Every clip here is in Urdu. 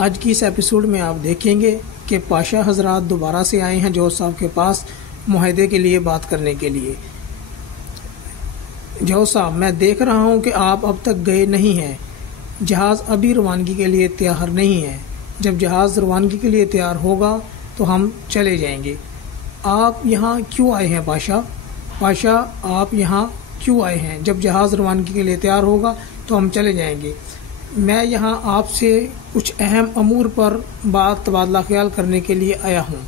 آج کی اس ایپیسوڈ میں آپ دیکھیں گے کہ پاشا حضرات دوبارہ سے آئے ہیں جوہر صاحب کے پاس معاہدے کے لیے بات کرنے کے لیے۔ جوہر صاحب، میں دیکھ رہا ہوں کہ آپ اب تک گئے نہیں ہیں، جہاز ابھی روانگی کے لیے تیار نہیں ہے۔ جب جہاز روانگی کے لیے تیار ہوگا تو ہم چلے جائیں گے۔ آپ یہاں کیوں آئے ہیں پاشا؟ پاشا، آپ یہاں کیوں آئے ہیں؟ جب جہاز روانگی کے لیے تیار ہوگا تو ہم چلے جائیں گے۔ میں یہاں آپ سے کچھ اہم امور پر بات تبادلہ خیال کرنے کے لیے آیا ہوں۔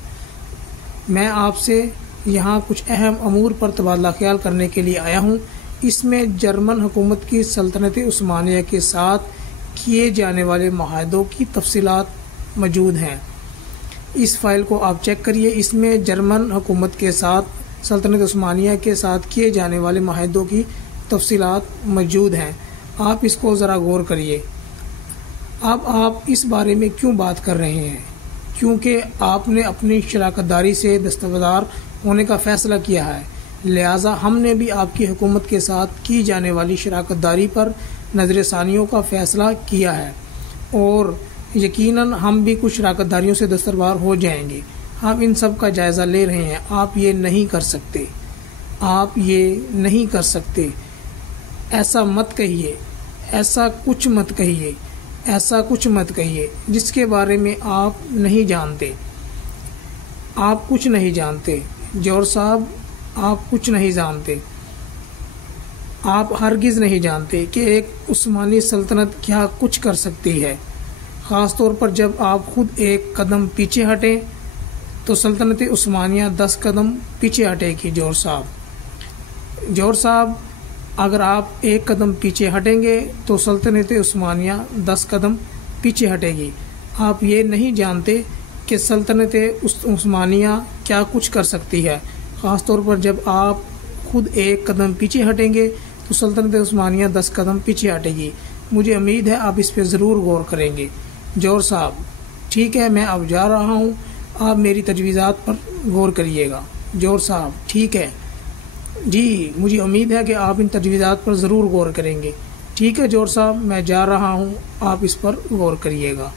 میں آپ سے یہاں کچھ اہم امور پر تبادلہ خیال کرنے کے لیے آیا ہوں۔ اس میں جرمن حکومت کی سلطنت عثمانیہ کے ساتھ کیے جانے والے معاہدوں کی تفصیلات موجود ہیں۔ اس فائل کو آپ چیک کریے، اس میں جرمن حکومت کے ساتھ سلطنت عثمانیہ کے ساتھ کیے جانے والے معاہدوں کی تفصیلات موجود ہیں۔ آپ اس کو ذرا غور کریے۔ اب آپ اس بارے میں کیوں بات کر رہے ہیں؟ کیونکہ آپ نے اپنی شراکت داری سے دستبردار ہونے کا فیصلہ کیا ہے، لہذا ہم نے بھی آپ کی حکومت کے ساتھ کی جانے والی شراکت داری پر نظر ثانیوں کا فیصلہ کیا ہے، اور یقیناً ہم بھی کچھ شراکت داریوں سے دستبردار ہو جائیں گے۔ ہم ان سب کا جائزہ لے رہے ہیں۔ آپ یہ نہیں کر سکتے، آپ یہ نہیں کر سکتے۔ ایسا مت کہیے، ایسا کچھ مت کہیے، ایسا کچھ مت کہیے جس کے بارے میں آپ نہیں جانتے۔ آپ کچھ نہیں جانتے جوہر صاحب، آپ کچھ نہیں جانتے۔ آپ ہرگز نہیں جانتے کہ ایک عثمانی سلطنت کیا کچھ کر سکتی ہے، خاص طور پر جب آپ خود ایک قدم پیچھے ہٹیں تو سلطنت عثمانیہ 10 قدم پیچھے ہٹے گی۔ جوہر صاحب، جوہر صاحب، اگر آپ ایک قدم پیچھے ہٹیں گے تو سلطنت عثمانیہ 10 قدم پیچھے ہٹے گی۔ آپ یہ نہیں جانتے کہ سلطنت عثمانیہ کیا کچھ کر سکتی ہے، خاص طور پر جب آپ خود ایک قدم پیچھے ہٹیں گے تو سلطنت عثمانیہ 10 قدم پیچھے ہٹے گی۔ مجھے امید ہے آپ اس پہ ضرور غور کریں گے۔ جوہر صاحب، ٹھیک ہے، میں اب جا رہا ہوں، آپ میری تجویزات پر غور کریے گا۔ جوہر صاحب، ٹھیک ہے جی، مجھے امید ہے کہ آپ ان تجویزات پر ضرور غور کریں گے۔ ٹھیک ہے جوہر صاحب، میں جا رہا ہوں، آپ اس پر غور کریے گا۔